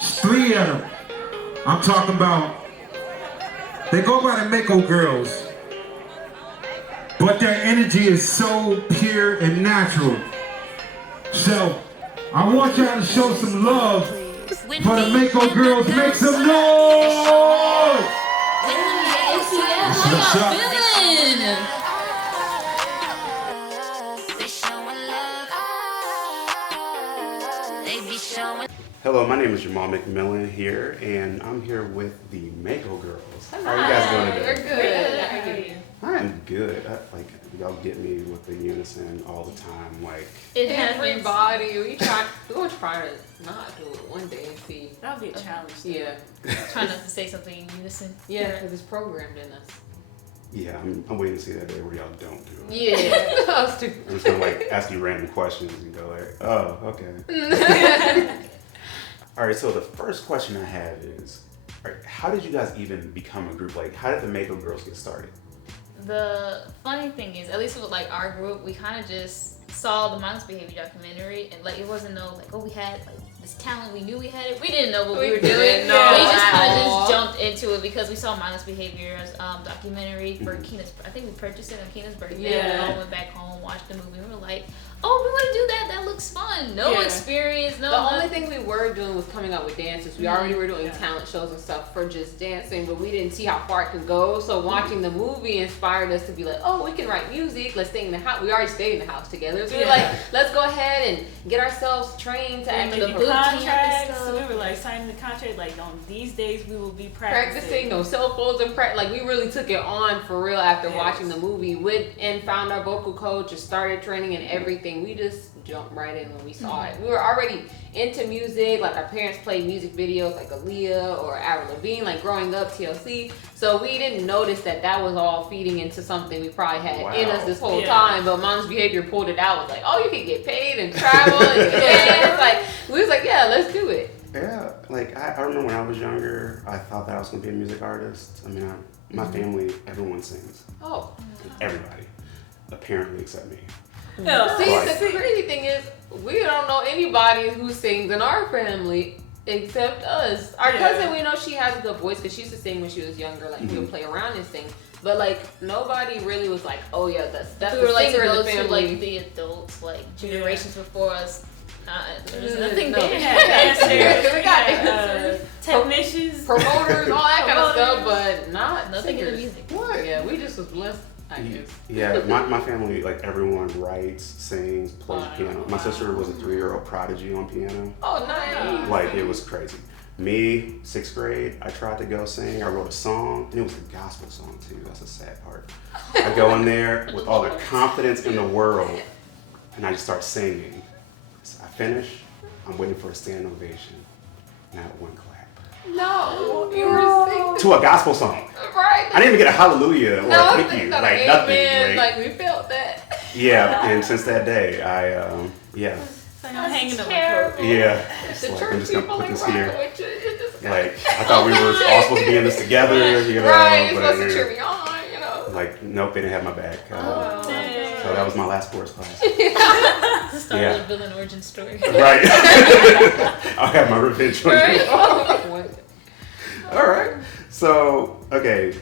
Three of them. I'm talking about, they go by the Mako Girls, but their energy is so pure and natural. So, I want y'all to show some love for the Mako Girls. Make some noise! What's up? Hello, my name is Jamal McMillan here, and I'm here with the Mako Girls. How are you guys doing today? We're good. How are you? I'm good. Y'all get me with the unison all the time. Like Everybody, we will try to not do it one day and see. That'll be a challenge. Yeah. Try not to say something in unison. Yeah, because it's programmed in us. yeah, I'm waiting to see that day where y'all don't do it. Yeah. Us too. I'm just gonna like ask you random questions and go like, oh, okay. All right, so the first question I have is, all right, how did you guys even become a group? Like, how did the Mako Girls get started? The funny thing is, at least with like our group, we kind of just saw the mindless behavior documentary, and like it wasn't no like, oh, we had like this talent, we knew we had it. We didn't know what we were doing. No, we just kind of just jumped into it because we saw mindless behavior's documentary for Keena's. I think we purchased it on Keena's birthday. Yeah. We all went back home, watched the movie. We were like, oh, we want to do that. That looks fun. No experience. No. The only thing we were doing was coming up with dances. We already were doing talent shows and stuff for just dancing, but we didn't see how far it could go. So watching the movie inspired us to be like, oh, we can write music. Let's stay in the house. We already stayed in the house together. So we were like, let's go ahead and get ourselves trained to actually boot camp and So we were like signing the contract like on these days we will be practicing. No cell phones and like we really took it on for real after watching the movie and found our vocal coach and started training and everything. We just jumped right in when we saw it. We were already into music, like our parents played music videos like Aaliyah or Avril Lavigne, like growing up TLC. So we didn't notice that was all feeding into something we probably had in us this whole time. But Mom's behavior pulled it out. Was like, oh, you can get paid and travel and dance. Like we was like, yeah, let's do it. Yeah, like I remember when I was younger, I thought that I was gonna be a music artist. I mean, my family, everyone sings. Oh, Everybody, apparently except me. No. see, the crazy thing is, we don't know anybody who sings in our family except us. Our cousin, we know she has a good voice because she used to sing when she was younger. Like we would play around and sing, but like nobody really was like, oh yeah, that's we the were like singer in the those family. who like the adults, like generations before us. There's nothing No. there. We had dancers, We got technicians, promoters, all that kind of stuff, but Nothing in the singers. music. What? Yeah, we just was blessed, I guess. Yeah, my family, like everyone writes, sings, plays piano. My sister was a 3-year-old prodigy on piano. Oh, nice. Like it was crazy. Me, 6th grade, I tried to go sing. I wrote a song, and it was a gospel song too. That's a sad part. I go in there with all the confidence in the world, and I just start singing. So I finish. I'm waiting for a standing ovation. Not one clap. No, you were singing. To a gospel song. Right. I didn't even get a hallelujah or a thank you. not Like an nothing. amen, Like, like we felt that. yeah, and since that day, I'm hanging up my terrible. coat. yeah. It's The like, church I'm just gonna people put like this rocking here. with you. It just Like, I thought we were all supposed to be in this together, you know. right, you're but, supposed to cheer me on, you know. like, nope, they didn't have my back. So that was my last sports class. The start Yeah. of the villain origin story. Right. I'll have my revenge on you. Right. All right. So, okay.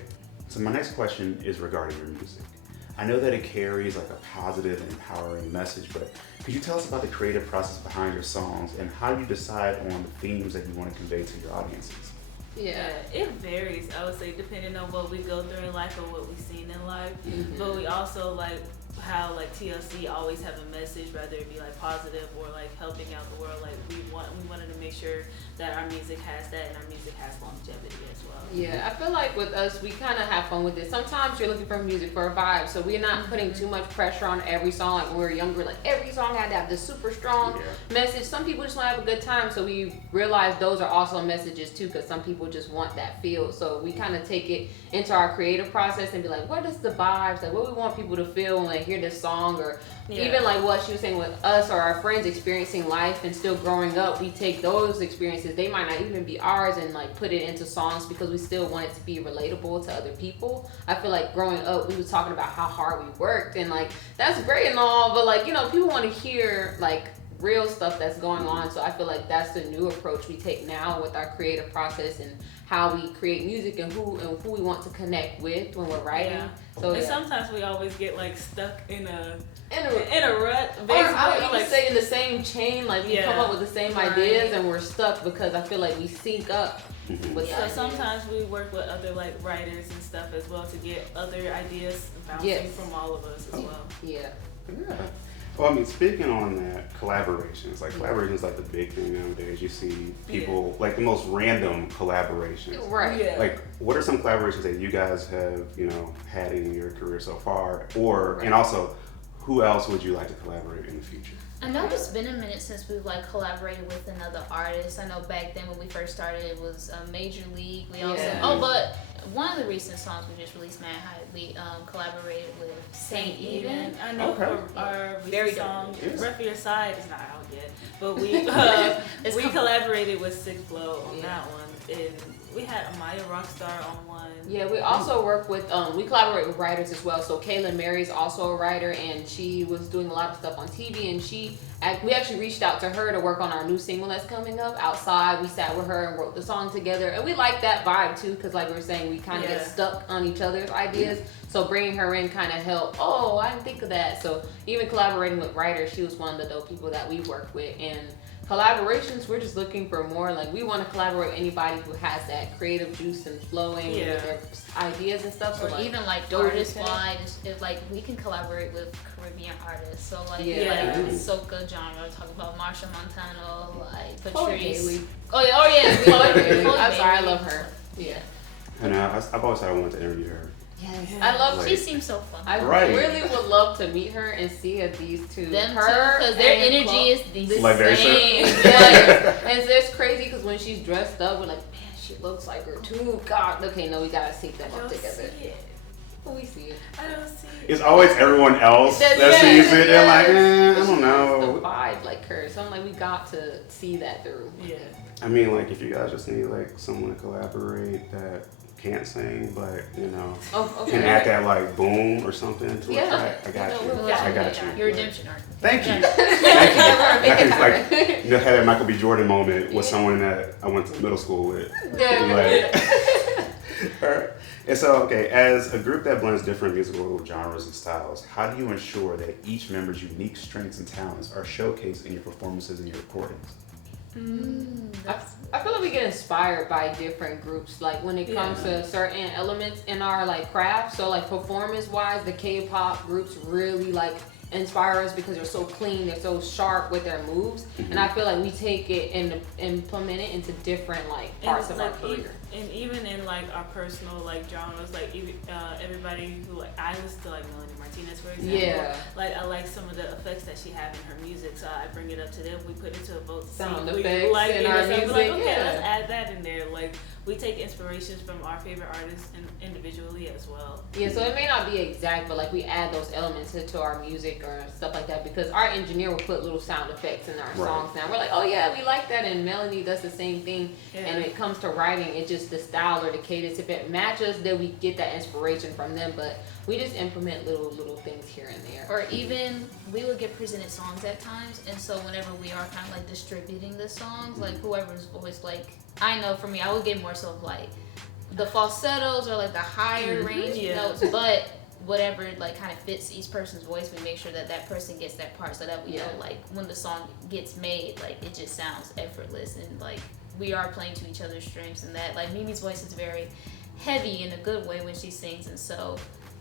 So my next question is regarding your music. I know that it carries like a positive and empowering message, but could you tell us about the creative process behind your songs and how you decide on the themes that you want to convey to your audiences? Yeah. It varies, I would say, depending on what we go through in life or what we've seen in life. But we also like how like TLC always have a message, whether it be like positive or like helping out the world. Like we wanted to make sure that our music has that and our music has longevity as well. Yeah, I feel like with us, we kind of have fun with it. Sometimes you're looking for music for a vibe, so we're not putting too much pressure on every song. Like when we were younger, like every song had to have this super strong message. Some people just want to have a good time, so we realize those are also messages too, because some people just want that feel. So we kind of take it into our creative process and be like, what is the vibes? Like what we want people to feel when they hear this song, or even like what she was saying with us or our friends experiencing life and still growing up. We take those experiences, they might not even be ours, and like put it into songs because we still want it to be relatable to other people. I feel like growing up, we was talking about how hard we worked, and like that's great and all, but like, you know, people want to hear like real stuff that's going on. So I feel like that's the new approach we take now with our creative process and how we create music and who we want to connect with when we're writing. Yeah. So and yeah. sometimes we always get like stuck in a In a rut. Or Basically, I would even like say in the same chain, like we Yeah. come up with the same Right. ideas and we're stuck because I feel like we sync up with so that. sometimes we work with other like writers and stuff as well to get other ideas bouncing Yes. from all of us as well. Yeah. Yeah. Well, I mean, speaking on that, collaborations. Like, collaborations is like the big thing nowadays. You see people, like the most random collaborations. Right. Yeah. Like, what are some collaborations that you guys have, you know, had in your career so far? Or, Right. and also, who else would you like to collaborate in the future? I know it's been a minute since we've like collaborated with another artist. I know back then when we first started, it was Major League. We also Yeah. but one of the recent songs we just released, Man High, we collaborated with Saint Even. I know Okay. for our Very recent song, Yes. Rough Your Side is not out yet, but we It's we coming. collaborated with Sick Blow on Yeah. that one, and we had Amaya Rockstar on one. Yeah, we also work with, we collaborate with writers as well. So Kaylin Mary's also a writer, and she was doing a lot of stuff on TV, and we actually reached out to her to work on our new single that's coming up, Outside. We sat with her and wrote the song together, and we like that vibe too, because like we were saying, we kind of Yeah. get stuck on each other's ideas. So bringing her in kind of helped. Oh, I didn't think of that. So even collaborating with writers, she was one of the dope people that we work with. And collaborations, we're just looking for more. Like, we want to collaborate with anybody who has that creative juice and flowing Yeah. with their ideas and stuff. So Or like, even like artists artist wise, like we can collaborate with Caribbean artists. So like Yeah. like soca genre, talk about Marsha Montano, like Chloe Patrice. Bailey. Oh yeah, oh yeah, Chloe Bailey. Chloe I'm sorry, I Bailey. love her. Yeah. And I've always said I wanted to interview her. Yes. I love Like- She seems so fun. I Right. really would love to meet her and see if these two, Them too, her because their and energy Chloe- is the Like very same. Yes. And it's crazy because when she's dressed up, we're like, man, she looks like her too. God, okay, no, we gotta sync them I up don't together. see it. We see it. I don't see it. It's always everyone else that Yes, sees it. They're like, yes. I don't She has know. the vibe like her, so I'm like, we got to see that through. Yeah. I mean, like, if you guys just need like someone to collaborate that can't sing, but you know, Oh, okay. can add that like boom or something to Yeah. a track, I got you. we'll I let got you you. Your Like, redemption arc. Thank you. Yeah. Thank you. Make I it can like happen. you know, have that Michael B. Jordan moment with someone that I went to middle school with. Yeah. Alright. And so, okay, as a group that blends different musical genres and styles, how do you ensure that each member's unique strengths and talents are showcased in your performances and your recordings? I feel like we get inspired by different groups, like when it comes to certain elements in our like craft. So like performance wise, the K-pop groups really like inspire us because they're so clean, they're so sharp with their moves, and I feel like we take it and implement it into different like parts of our career. And even in like our personal like genres, like even, everybody who like I listen to like Melanie Martinez for example. Yeah. Like I like some of the effects that she have in her music, so I bring it up to them. We put it to a vote. to see Sound if we effects like in it or our something. music, Like, okay, yeah. let's add that in there. Like we take inspirations from our favorite artists and individually as well. Yeah, so it may not be exact, but like we add those elements into our music or stuff like that because our engineer will put little sound effects in our Right. songs now. We're like, oh yeah, we like that, and Melanie does the same thing. Yeah. And when it comes to writing, it's just the style or the cadence. If it matches, then we get that inspiration from them. But we just implement little things here and there. Or even we would get presented songs at times, and so whenever we are kind of like distributing the songs, like whoever's voice, like I know for me, I would get more so of like the falsettos or like the higher range Yeah. notes, but whatever like kind of fits each person's voice, we make sure that that person gets that part so that we know like when the song gets made, like it just sounds effortless and like we are playing to each other's strengths, and that like Mimi's voice is very heavy in a good way when she sings, and so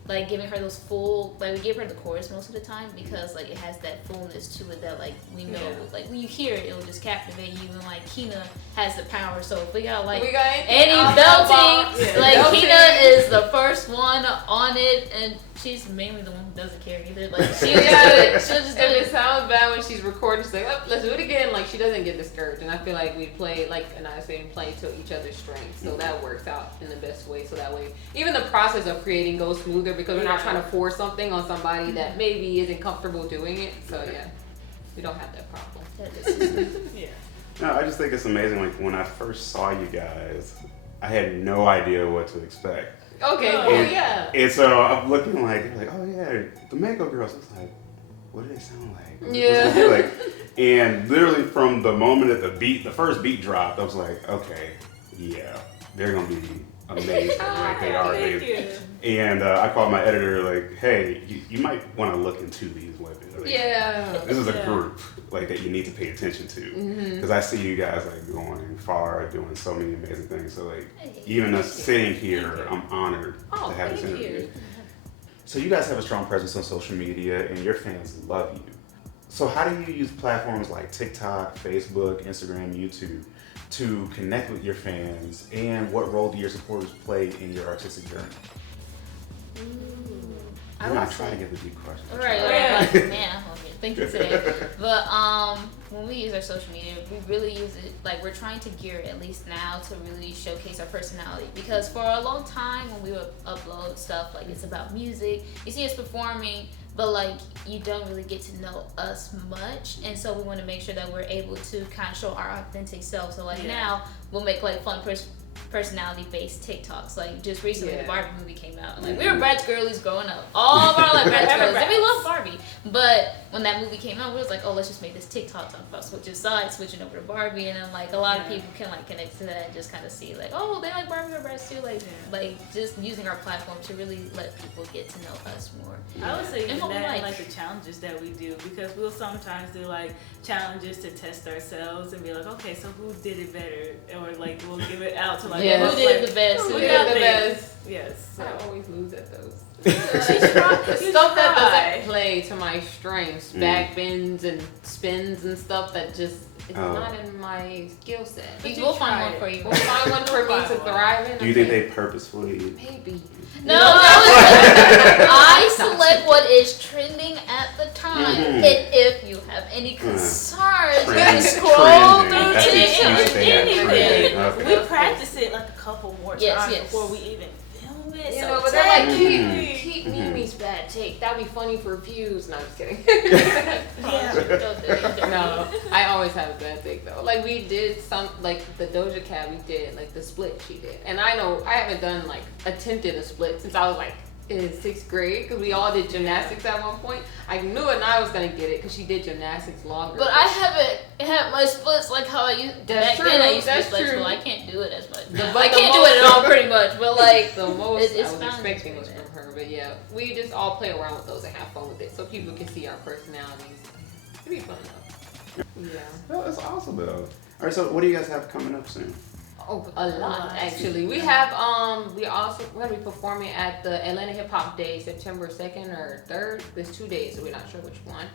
like giving her those full, like we give her the chorus most of the time because like it has that fullness to it that like we know like when you hear it, it'll just captivate you, and like Kina has the power. So if we got like We got any out the box. belting, Yeah. like Belting. Kina is the first one on it, and she's mainly the one who doesn't care either. Like she'll just do it. She'll just do If it it. sounds bad when she's recording, she's like, oh, let's do it again. Like she doesn't get discouraged, and I feel like we play like, and I say play to each other's strengths, so that works out in the best way. So that way, even the process of creating goes smoother because we're not trying to force something on somebody that maybe isn't comfortable doing it. So yeah, we don't have that problem. That is- Yeah. No, I just think it's amazing. Like when I first saw you guys, I had no idea what to expect. Okay, Oh, cool, And- yeah. And so I'm looking like, oh yeah, the Mako Girls. It's like, what did it sound like? Yeah. What's it like? And literally from the moment that the first beat dropped, I was like, okay, yeah, they're gonna be amazing. Like they are. Thank you. And I called my editor like, hey, you might want to look into these women. Like, Yeah. this is a group like that you need to pay attention to because I see you guys like going far, doing so many amazing things. So like, even us sitting here, I'm honored Oh, to have this thank interview. you. So you guys have a strong presence on social media, and your fans love you. So how do you use platforms like TikTok, Facebook, Instagram, YouTube to connect with your fans, and what role do your supporters play in your artistic journey? I I'm not would trying to say- give a deep question. Right, Yeah. like, man, I'm thinking today. But when we use our social media, we really use it like we're trying to gear it, at least now, to really showcase our personality. Because for a long time, when we would upload stuff, like it's about music, you see us performing, but like you don't really get to know us much, and so we want to make sure that we're able to kind of show our authentic self. So like now we'll make like fun personality based TikToks. Like just recently the Barbie movie came out. Like we were Bratz girlies growing up. All of our like Bratz girlies. And we love Barbie. But when that movie came out, we was like, oh, let's just make this TikTok talk about switching over to Barbie, and then like a lot of people can like connect to that and just kind of see like, oh, they like Barbie or Bratz too. Like just using our platform to really let people get to know us more. I would say And even what we that and like. like the challenges that we do, because we'll sometimes do like challenges to test ourselves and be like, okay, so who did it better? Or like we'll give it out to like Yeah. Who did it the best? Who Who did got it the best? Yes. So. I always lose at those. You Stuff that try. doesn't play to my strengths, back bends and spins and stuff that just it's not in my skill set. We'll find one for you. We'll find one for me to thrive in. Do you think they purposefully? Maybe. No, I select what is trending at the time. Mhm. And if you have any concerns, you can Trending. scroll Trending. through That's the excuse TikTok. they have. Trending. Okay. We practice it like a couple more Yes, times yes. before we even film it. You so know, but they're like, technically- keep Mimi's bad take. That'd be funny for views. No, I'm just kidding. No, I always have a bad take though. Like we did some, like the Doja Cat we did, like the split she did. And I know I haven't done like attempted a split since I was like in 6th grade because we all did gymnastics at one point. I knew it and I was gonna get it because she did gymnastics longer. But I haven't had my splits like how I used That's back then. I true, used to be that's flexible. true. I can't do it as much. But I the can't do it at most- all, pretty much. But like the most it's I was fun expecting to was do from her. But yeah, we just all play around with those and have fun with it so people can see our personalities. It'd be fun though. Yeah. Well, that's awesome though. All right, so what do you guys have coming up soon? Oh, a lot actually. We have we're gonna be performing at the Atlanta Hip Hop Day, September 2nd or 3rd. There's 2 days, so we're not sure which one.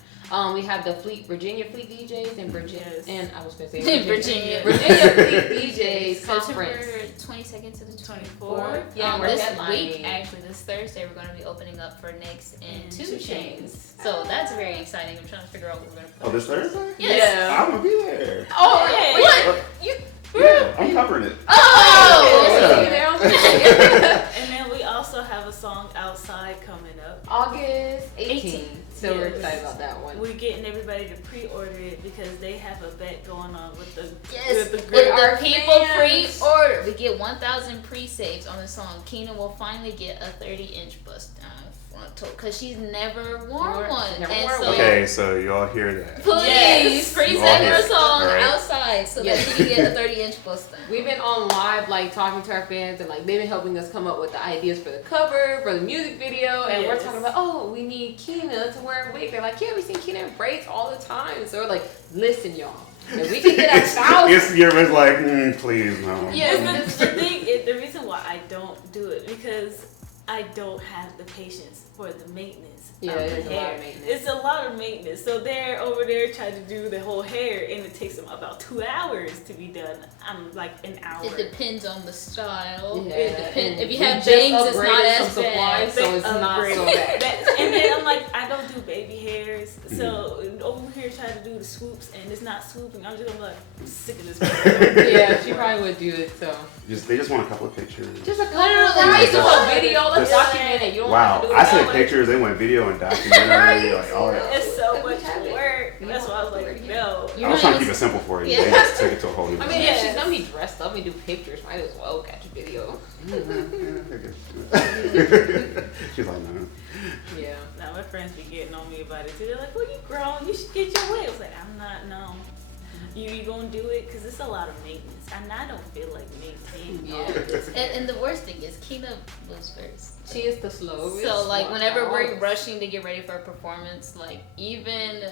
We have the Virginia Fleet DJs in Virginia, Yes. and I was gonna say Virginia. Virginia Fleet DJs September conference. 22nd to the 24th. Yeah, we're this headlining. week actually, this Thursday, we're going to be opening up for Nyx and And 2 2 Chainz. Chainz. So that's very exciting. I'm trying to figure out what we're going to put. Oh, this Thursday? Yes. I'm gonna be there. Oh, Hey. What? You? Yeah, I'm covering it. Oh! Yeah. And then we also have a song Outside coming up. August 18th. So we're Yes. excited about that one. We're getting everybody to pre-order it because they have a bet going on with the Yes, with the if group. our the people fans. pre-order, we get 1,000 pre-saves on the song. Keena will finally get a 30-inch bust down frontal because she's never worn one. Never And worn so, one. Okay, so y'all hear that? please Yes. pre-save You all her hear it. song All right. outside so that she can get a 30-inch bust down. We've been on live, like talking to our fans, and like they've been helping us come up with the ideas for the cover, for the music video, and we're Yes. talking about, oh, we need Keena to wear a wig. They're like, yeah, we see Keena in braids all the time. So we're like, listen, y'all, if we can get 1,000. It's your man's like, please no. Yeah. It's the thing is, the reason why I don't do it because I don't have the patience for the maintenance. Yeah, of it the is a lot hair. of maintenance. It's a lot of maintenance. So they're over there trying to do the whole hair, and it takes them about 2 hours to be done. I'm like an hour. It depends on the style. Yeah, It depends. and If you we have just bangs, it's upgraded not as some supplies, bad. so it's not so bad. And then I'm like, I don't do baby hairs, so over here trying to do the swoops, and it's not swooping. I'm just gonna be like, I'm sick of this. Yeah, she probably would do it. So They just want a couple of pictures. just a couple Literally, of right, just- a video. Let's just- document it. You don't have to do Wow, it I that said way. pictures, they went video and documentary, like all that. It's so We much have it. work. You That's don't why I was have to like, do it. no. You're I was not trying to even- keep it simple for you. Yeah. They just took it to a whole new I mean, Yes. if she's gonna be dressed up and do pictures, might as well catch a video. She's like, no. Yeah. Now my friend friends be getting on me about it too. They're like, well, you grown, you should get your way. I was like, I'm not, no. You gonna do it? Because it's a lot of maintenance. And I don't feel like maintaining all of this. And the worst thing is, Kina moves first. She is the slowest. So like one. whenever we're Always. rushing to get ready for a performance, like even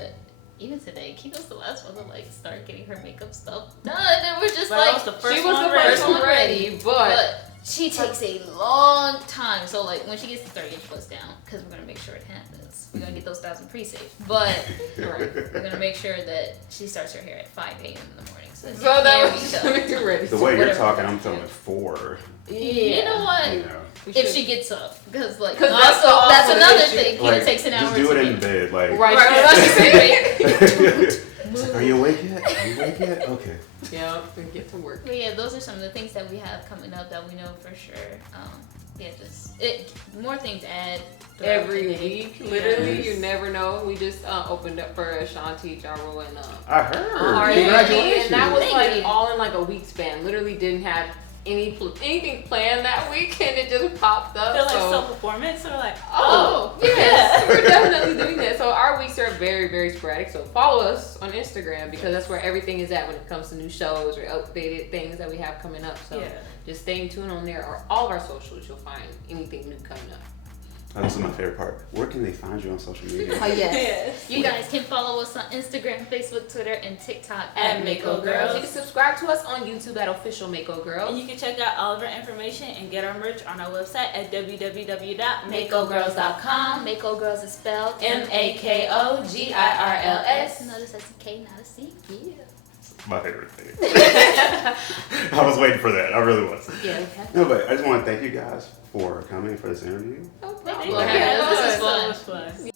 today, Kina's the last one to like start getting her makeup stuff done, and we're just But I like, was the first She was one the ready. first one ready, but she takes a long time. So like when she gets to 30-inch bust down, because we're gonna make sure it happens. We're gonna get those 1,000 pre-saved, but we're gonna make sure that she starts her hair at 5 a.m. in the morning. So that was ready. The way you're whatever. talking, I'm feeling 4. You know what? You know. If she gets up, because like 'Cause also that's the another issue. thing. Kina takes an hour. Just do to it in get- bed, like. Right. It's like, are you awake yet? Are you awake yet? Okay. Yeah, and get to work. But yeah, those are some of the things that we have coming up that we know for sure. Yeah, just more things to add. Every week, literally, Yes. you never know. We just opened up for Ashanti, Jaro, and I heard. R&B, Congratulations. and that was Thank like you. all in like a week span. Literally didn't have anything planned that week, and it just popped I up. feel like so. self-performance, or like, Oh, yes, we're definitely doing that. So our weeks are very, very sporadic. So follow us on Instagram because that's where everything is at when it comes to new shows or updated things that we have coming up. So Yeah. just stay tuned on there or all of our socials. You'll find anything new coming up. Oh, this is my favorite part. Where can they find you on social media? Oh yes. yes. You guys can follow us on Instagram, Facebook, Twitter, and TikTok At Mako Girls. You can subscribe to us on YouTube at Official Mako Girls. And you can check out all of our information and get our merch on our website at www.makogirls.com. Mako Girls is spelled MAKOGIRLS. Notice that's a K, not a C. Yeah. My favorite thing. I was waiting for that. I really was. Yeah. we have No, but I just want to thank you guys for coming for this interview. no Thank problem. you for having us. This is So fun. much fun.